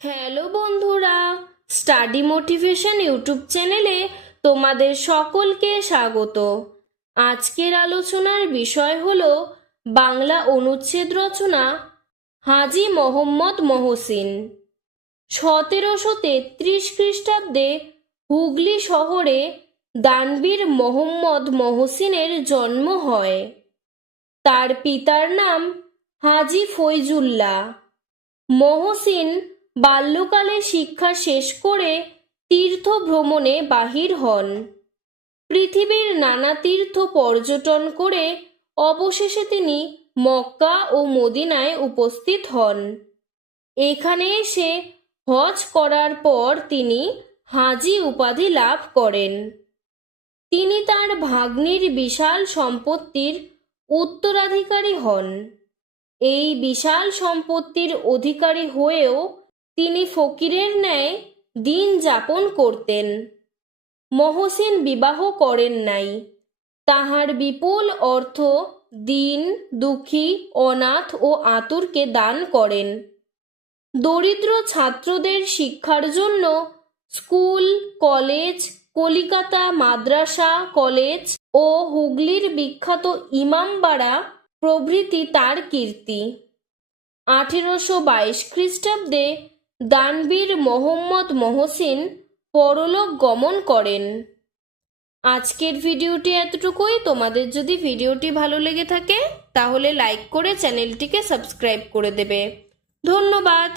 Hello বন্ধুরা study motivation YouTube চ্যানেলে তোমাদের সকলকে স্বাগত। আজকের আলোচনার বিষয় হল বাংলা অনুচ্ছেদ রচনা হাজি মোহাম্মদ মহসিন। সতেরোশো তেত্রিশ খ্রিস্টাব্দে হুগলি শহরে দানবীর মোহাম্মদ মহসিনের জন্ম হয়। তার পিতার নাম হাজি ফৈজুল্লাহ। মহসিন বাল্যকালে শিক্ষা শেষ করে তীর্থ ভ্রমণে বাহির হন। পৃথিবীর নানা তীর্থ পর্যটন করে অবশেষে তিনি মক্কা ও মদিনায় উপস্থিত হন। এখানে এসে হজ করার পর তিনি হাজি উপাধি লাভ করেন। তিনি তার ভাগ্নির বিশাল সম্পত্তির উত্তরাধিকারী হন। এই বিশাল সম্পত্তির অধিকারী হয়েও তিনি ফকিরের ন্যায় দিন যাপন করতেন। মহসেন বিবাহ করেন নাই। তাহার বিপুল অর্থ দিন, দুঃখী, অনাথ ও আতুরকে দান করেন। দরিদ্র ছাত্রদের শিক্ষার জন্য স্কুল, কলেজ, কলিকাতা, মাদ্রাসা, কলেজ ও হুগলির বিখ্যাত ইমামবাড়া প্রভৃতি তার কীর্তি। আঠেরোশো বাইশ খ্রিস্টাব্দে দানবীর মোহাম্মদ মহসিন পরলোক গমন করেন। আজকের ভিডিওটি এতটুকুই। তোমাদের যদি ভিডিওটি ভালো লেগে থাকে, তাহলে লাইক করে চ্যানেলটিকে সাবস্ক্রাইব করে দেবে। ধন্যবাদ।